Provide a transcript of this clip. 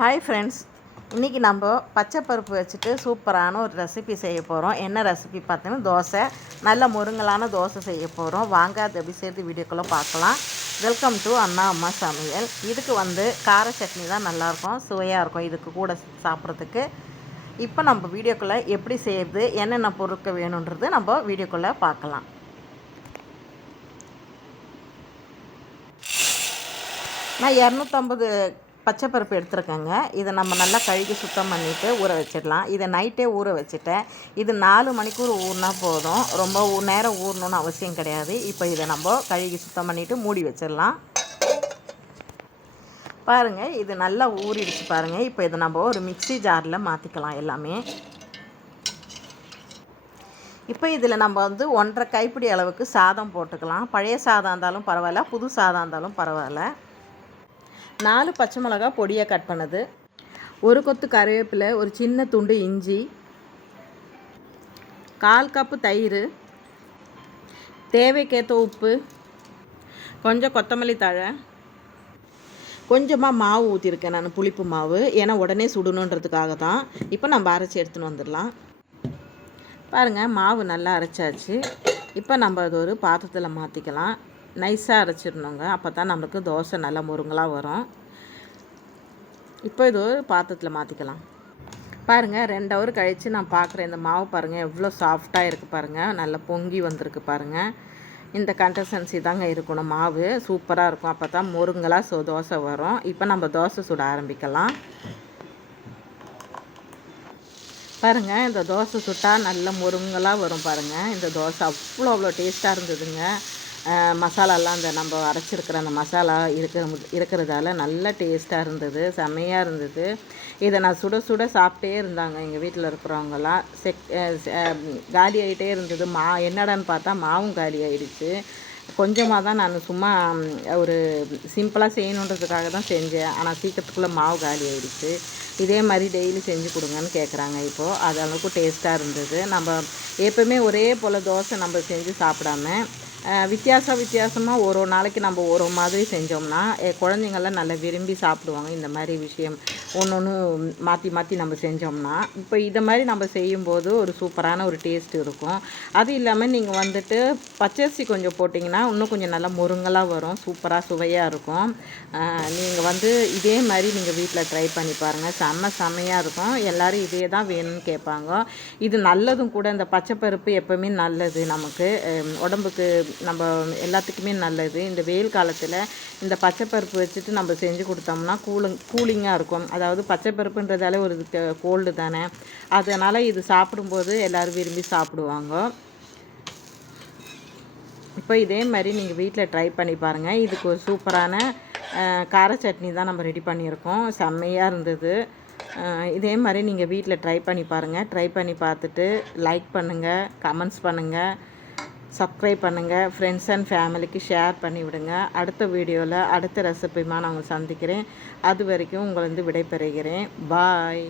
Hi friends இன்றைக்கி நம்ம பச்சை பருப்பு வச்சுட்டு சூப்பரான ஒரு ரெசிபி செய்ய போகிறோம் என்ன ரெசிபி பார்த்தீங்கன்னா தோசை. நல்ல முருங்கலான தோசை செய்ய போகிறோம் வாங்க அது எப்படி சேர்த்து வீடியோக்குள்ளே பார்க்கலாம். வெல்கம் டு அண்ணா அம்மா சமையல். இதுக்கு வந்து கார சட்னி தான் நல்லாயிருக்கும். சுவையாக இருக்கும் இதுக்கு கூட சாப்பிட்றதுக்கு. இப்போ நம்ம வீடியோக்குள்ளே எப்படி செய்யுது என்னென்ன பொருட்கள் வேணுன்றது நம்ம வீடியோக்குள்ளே பார்க்கலாம். நான் இரநூத்தம்பது பச்சை பருப்பு எடுத்துருக்கேங்க. இதை நம்ம நல்லா கழுகி சுத்தம் பண்ணிவிட்டு ஊற வச்சிடலாம். இதை நைட்டே ஊற வச்சுட்டேன். இது நாலு மணிக்கூர் ஊறினா போதும். ரொம்ப நேரம் ஊறணும்னு அவசியம் கிடையாது. இப்போ இதை நம்ம கழுகி சுத்தம் பண்ணிவிட்டு மூடி வச்சிடலாம். பாருங்கள் இது நல்லா ஊறிடுச்சு பாருங்கள் இப்போ இதை நம்ம ஒரு மிக்சி ஜாரில் மாற்றிக்கலாம் எல்லாமே. இப்போ இதில் நம்ம வந்து ஒன்றரை கைப்பிடி அளவுக்கு சாதம் போட்டுக்கலாம். பழைய சாதம் இருந்தாலும் பரவாயில்ல புது சாதம் இருந்தாலும் பரவாயில்ல. நாலு பச்சை மிளகா பொடியாக கட் பண்ணது. ஒரு கொத்து கருவேப்பிலை ஒரு சின்ன துண்டு இஞ்சி கால் கப்பு தயிர் தேவைக்கேற்ற உப்பு கொஞ்சம் கொத்தமல்லி தழை கொஞ்சமாக மாவு ஊற்றிருக்கேன் நான் புளிப்பு மாவு. ஏன்னா உடனே சுடணுன்றதுக்காக தான் இப்போ நம்ம அரைச்சி எடுத்துன்னு வந்துடலாம். பாருங்கள் மாவு நல்லா அரைச்சாச்சு. இப்போ நம்ம அது ஒரு பாத்திரத்தில் மாற்றிக்கலாம் நைஸாக அரைச்சிடணுங்க. அப்போ தான் நம்மளுக்கு தோசை நல்லா முருங்கலாக வரும். இப்போ இது ஒரு பாத்திரத்தில் மாற்றிக்கலாம் பாருங்கள் ரெண்டு ஹவர் கழித்து நான் பார்க்குறேன் இந்த மாவு பாருங்கள் எவ்வளோ சாஃப்டாக இருக்குது பாருங்கள் நல்லா பொங்கி வந்திருக்கு பாருங்கள் இந்த கன்சிஸ்டன்சி தாங்க இருக்கணும் மாவு. சூப்பராக இருக்கும். அப்போ தான் முருங்கலாக சோ தோசை வரும். இப்போ நம்ம தோசை சுட ஆரம்பிக்கலாம். பாருங்கள் இந்த தோசை சுட்டால் நல்ல முருங்கலாக வரும் பாருங்கள் இந்த தோசை அவ்வளோ அவ்வளோ டேஸ்ட்டாக இருந்ததுங்க. மசாலாலாம் அந்த நம்ம அரைச்சிருக்கிற அந்த மசாலா இருக்கிற இருக்கிறதால நல்ல டேஸ்ட்டாக இருந்தது செம்மையாக இருந்தது. இதை நான் சுட சுட சாப்பிட்டே இருந்தாங்க எங்கள் வீட்டில் இருக்கிறவங்கலாம். செக் காலி ஆகிட்டே இருந்தது. மா என்னடான்னு பார்த்தா மாவும் காலி ஆகிடுச்சு கொஞ்சமாக தான் நான் சும்மா ஒரு சிம்பிளாக செய்யணுன்றதுக்காக தான் செஞ்சேன். ஆனால் சீக்கிரத்துக்குள்ளே மாவு காலி ஆகிடுச்சு இதே மாதிரி டெய்லி செஞ்சு கொடுங்கன்னு கேட்குறாங்க இப்போது அது அளவுக்கு டேஸ்ட்டாக இருந்தது. நம்ம எப்போவுமே ஒரே போல் தோசை நம்ம செஞ்சு சாப்பிடாம வித்தியாச வித்தியாசமாக ஒரு ஒரு நாளைக்கு நம்ம ஒரு மாதிரி செஞ்சோம்னா என் குழந்தைங்கள்லாம் நல்லா விரும்பி சாப்பிடுவாங்க இந்த மாதிரி விஷயம். ஒன்று ஒன்று மாற்றி மாற்றி நம்ம செஞ்சோம்னா இப்போ இதை மாதிரி நம்ம செய்யும்போது ஒரு சூப்பரான ஒரு டேஸ்ட் இருக்கும். அது இல்லாமல் நீங்கள் வந்துட்டு பச்சரிசி கொஞ்சம் போட்டிங்கன்னா இன்னும் கொஞ்சம் நல்லா முருங்கலாக வரும் சூப்பராக சுவையாக இருக்கும். நீங்கள் வந்து இதே மாதிரி நீங்கள் வீட்டில் ட்ரை பண்ணி பாருங்கள் செம்ம செம்மையாக இருக்கும். எல்லோரும் இதே தான் வேணும்னு கேட்பாங்க. இது நல்லதும் கூட இந்த பச்சைப்பருப்பு எப்போவுமே நல்லது நமக்கு. உடம்புக்கு நம்ம எல்லாத்துக்குமே நல்லது. இந்த வெயில் காலத்தில் இந்த பச்சைப்பருப்பு வச்சுட்டு நம்ம செஞ்சு கொடுத்தோம்னா கூலிங் கூலிங்காக இருக்கும். அதாவது பச்சைப்பருப்புன்றதாலே ஒரு கோல்டு தானே. அதனால் இது சாப்பிடும்போது எல்லோரும் விரும்பி சாப்பிடுவாங்க. இப்போ இதே மாதிரி நீங்கள் வீட்டில் ட்ரை பண்ணி பாருங்கள் இதுக்கு ஒரு சூப்பரான கார சட்னி தான் நம்ம ரெடி பண்ணியிருக்கோம். செம்மையாக இருந்தது. இதே மாதிரி நீங்கள் வீட்டில் ட்ரை பண்ணி பாருங்கள் ட்ரை பண்ணி பார்த்துட்டு லைக் பண்ணுங்கள் கமெண்ட்ஸ் பண்ணுங்கள் சப்ஸ்கிரைப் பண்ணுங்கள் ஃப்ரெண்ட்ஸ் அண்ட் ஃபேமிலிக்கு ஷேர் பண்ணி விடுங்க. அடுத்த வீடியோவில் அடுத்த ரெசிபியுமா நான் உங்களை சந்திக்கிறேன். அது வரைக்கும் உங்களை வந்து விடைபெறுகிறேன். பாய்